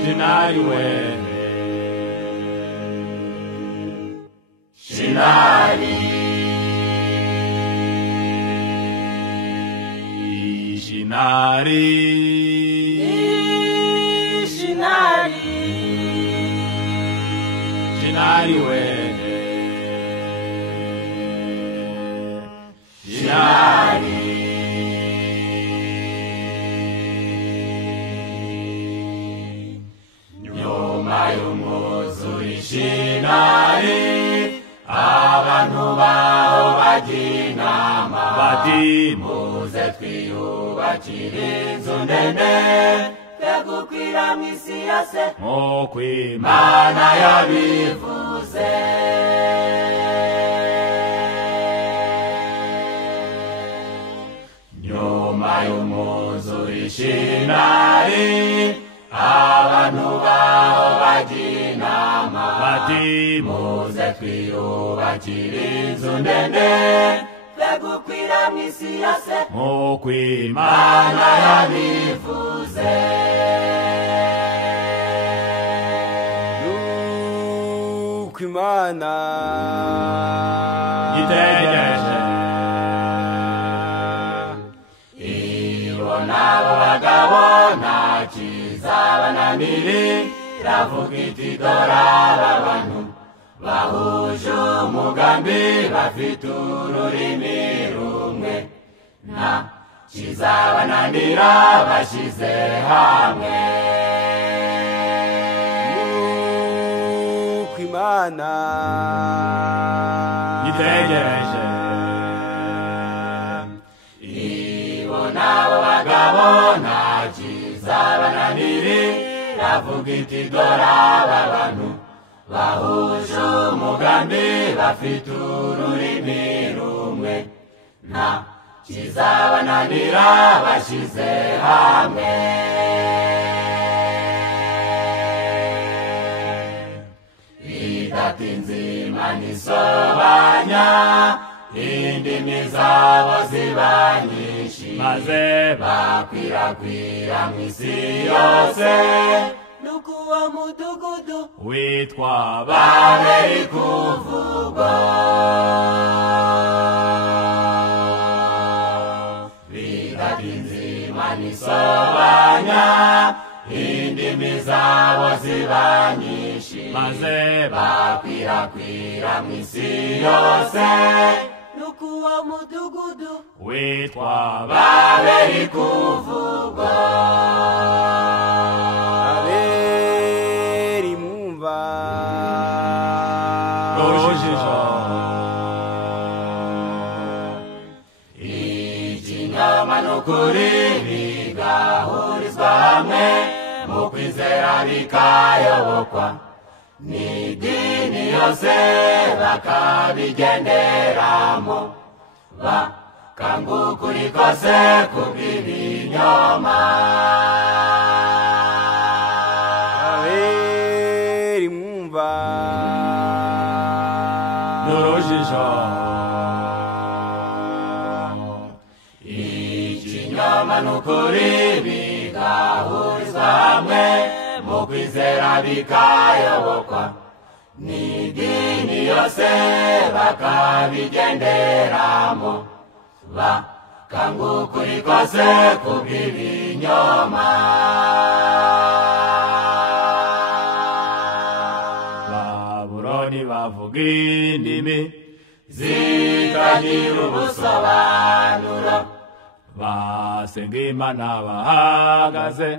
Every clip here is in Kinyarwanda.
Ishinari we Shinari we nyuma y'umwuzure Shinari abantu baho bajinama bati muze twiyubakire inzu ndende tegukwira mw'isi yose nk'uko Imana yabivuze nyuma y'umwuzure Shinari abantu baho bajinama bati muze twiyubakire inzu ndende tegukwira mw'isi yose nk'uko Imana yabivuze nuko Imana itegereje ibona abo bagabo nta kizabananira iravuga iti dore aba bantu bahuje umugambi bafite ururimi rumwe nta kizabananira bashyize hamwe nuko Imana itegereje ibona abo bagabo nta kizabananira iravuga iti dore aba bantu bahuje umugambi bafite ururimi rumwe nta kizabananira bashyize hamwe bidatinze Imana isobanya indimi zabo ziba nyinshi maze bakwirakwira mw'isi yose nuko uwo mudugudu witwa Babeli kuvugwa bidatinze Imana isobanya indimi zabo ziba nyinshi maze bakwirakwira mw'isi yose nuko uwo mudugudu witwa Babeli kuvugwa Babeli mwumva urujijo ikinyoma n'ukuri bigahurizwa hamwe mu kwizera bikayobokwa n'idini yose bakabigenderamo bakanga ukuri kose kubw'ibinyoma Babeli mwumva n'urujijo ikinyoma n'ukuri bigahurizwa hamwe mu kwizera bikayobokwa n'idini yose bakabigenderamo bakanga ukuri kose kubw'ibinyoma Babuloni bavuga indimi zitagira ubusobanuro basenga Imana bahagaze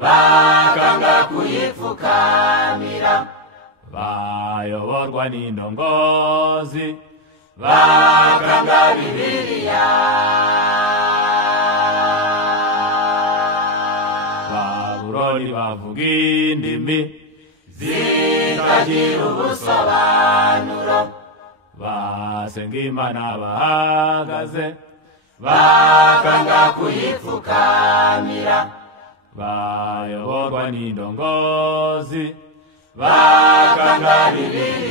bakanga kuyipfukamira bayoborwa n'indongozi bakanga Bibiliya Babuloni bavuga indimi zitagira ubusobanuro basenga Imana bahagaze bakanga kuyipfukamira bayoborwa n'indongozi bakanga Bibiliya